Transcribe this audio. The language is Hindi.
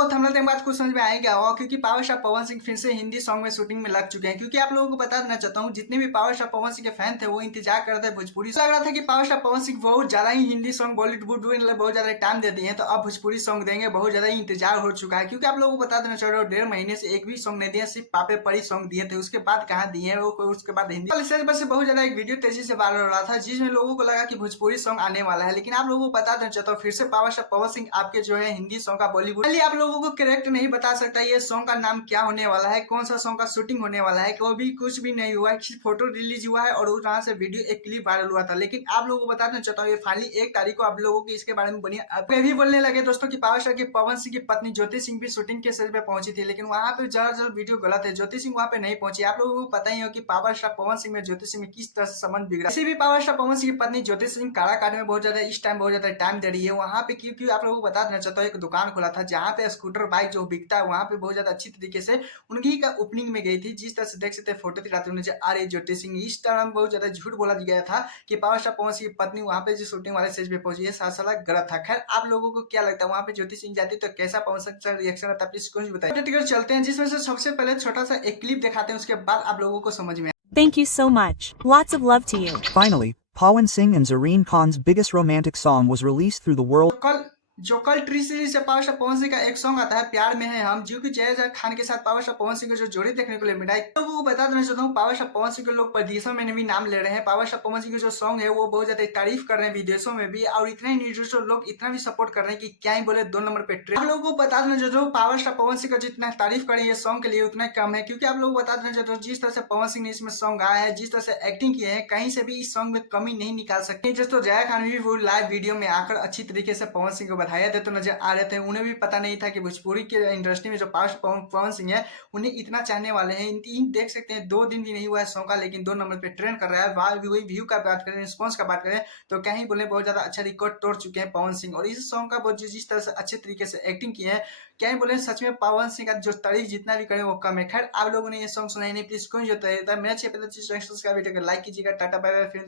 को थंबनेल के बाद कुछ समझ में आया क्या होगा, क्योंकि पावर स्टार पवन सिंह फिर से हिंदी सॉन्ग में शूटिंग में लग चुके हैं। क्योंकि आप लोगों को बता देना चाहता हूँ, जितने भी पावर स्टार पवन सिंह के फैन थे वो इंतजार कर रहे थे भोजपुरी। लग रहा था कि पावर स्टार पवन सिंह बहुत ज्यादा ही हिंदी सॉन्ग बॉलीवुड में बहुत ज्यादा टाइम देती है, तो अब भोजपुरी सॉन्ग देंगे। बहुत ज्यादा ही इंतजार हो चुका है, क्योंकि आप लोगों को बता देना चाह रहा हूँ 1.5 महीने से एक भी सॉन्ग नहीं दिया, सिर्फ पापे परी सॉन्ग दिए थे। उसके बाद कहाँ दिए हैं वो, उसके बाद हिंदी वाले से बस बहुत ज्यादा एक वीडियो तेजी से वायरल हो रहा था, जिसमें लोगों को लगा कि भोजपुरी सॉन्ग आने वाला है। लेकिन आप लोगों को बता देना चाहता हूँ, फिर से पावर स्टार पवन सिंह आपके जो है हिंदी सॉन्ग का बॉलीवुड, चलिए आप लोगों को करेक्ट नहीं बता सकता ये सॉन्ग का नाम क्या होने वाला है, कौन सा सॉन्ग का शूटिंग होने वाला है, कोई भी कुछ भी नहीं हुआ है। सिर्फ फोटो रिलीज हुआ है और वहां से वीडियो एक क्लिप वायरल हुआ था। लेकिन आप लोगों को बताना चाहता हूँ, ये फाइनली 1 तारीख को आप लोगों की इसके बारे में बनी भी बोलने लगे दोस्तों की पावर स्टार की पवन सिंह की पत्नी ज्योति सिंह भी शूटिंग के सेट पे पहुंची थी। लेकिन वहां पे जरा वीडियो गलत है, ज्योति सिंह वहां पे नहीं पहुंची। आप लोगों को पता ही हो कि पावर स्टार पवन सिंह में ज्योति सिंह में किस तरह से संबंध बिगड़ा। इसी भी पावर स्टार पवन सिंह की पत्नी ज्योति सिंह काराकाट में बहुत ज्यादा इस टाइम बहुत ज्यादा टाइम दे रही है वहां पे, क्योंकि आप लोगों को बता देना चाहता हूँ एक दुकान खुला था जहाँ पे स्कूटर बाइक जो बिकता है, वहां पे बहुत ज्यादा अच्छी तरीके से उनकी का ओपनिंग में गई थी। जिस तरह से देख सकते फोटो दिखाते हुए आ रही ज्योति सिंह, इस तरह बहुत ज्यादा झूठ बोला गया था कि पावर स्टार पवन सिंह की पत्नी वहां पे जो शूटिंग वाले स्टेज पे पहुंची है, साला गलत था। खैर आप लोगों को क्या लगता है, वहां पे ज्योति सिंह जाती तो कैसा पवन सिंह का रिएक्शन रहता, प्लीज कुछ बताइए। चलते हैं, जिसमें से सबसे पहले छोटा सा एक क्लिप दिखाते हैं, उसके बाद आप लोगों को समझ में। Thank you so much. Lots of love to you. Finally, Pawan Singh and Zareen Khan's biggest romantic song was released through the world. जो कल ट्री सीरीज से पावर स्टार पवन सिंह का एक सॉन्ग आता है प्यार में है हम, जो कि जय खान के साथ पावर स्टार पवन सिंह को जो जोड़ी देखने को मिला है, तो वो बता देना चाहता हूँ पावर स्टार पवन सिंह के लोग विदेशों में भी नाम ले रहे हैं। पावर स्टार पवन सिंह का जो सॉन्ग है वो बहुत ज्यादा तारीफ कर रहे हैं विदेशों में भी, और इतने न्यूज लोग इतना भी सपोर्ट कर रहे हैं कि क्या ही बोले 2 नंबर पे ट्रेन। आप लोगों को बता देना चाहता हूँ पावर स्टार पवन सिंह का जितना तारीफ करें ये सॉन्ग के लिए उतना कम है, क्योंकि आप लोग बता देना चाहते हो जिस तरह से पवन सिंह ने इसमें सॉन्ग गाया है, जिस तरह से एक्टिंग की है, कहीं से भी इस सॉन्ग में कमी नहीं निकाल सकते। दोस्तों जया खान भी वो लाइव वीडियो में आकर अच्छी तरीके से पवन सिंह को बधाया देते नजर आ रहे थे। उन्हें भी पता नहीं था कि भोजपुरी के इंडस्ट्री में जो पावर पवन सिंह है उन्हें इतना चाहने वाले हैं। इन देख सकते हैं 2 दिन भी नहीं हुआ है सॉन्ग का, लेकिन 2 नंबर पे ट्रेंड कर रहा है। वही व्यू का बात करें, रिस्पॉन्स का बात करें, तो कहीं बोले बहुत ज्यादा अच्छा रिकॉर्ड तोड़ चुके हैं पवन सिंह। और इस सॉन्ग का जिस तरह से अच्छे तरीके से एक्टिंग की है, क्या ही बोले, सच में पवन सिंह का जो तारीफ जितना भी करें वो कम है। खैर आप लोगों ने ये सॉन्ग सुनाई नहीं, प्लीज कौन जो है मेरा चैनल वीडियो को लाइक कीजिएगा। टाटा बाय बाय, फिर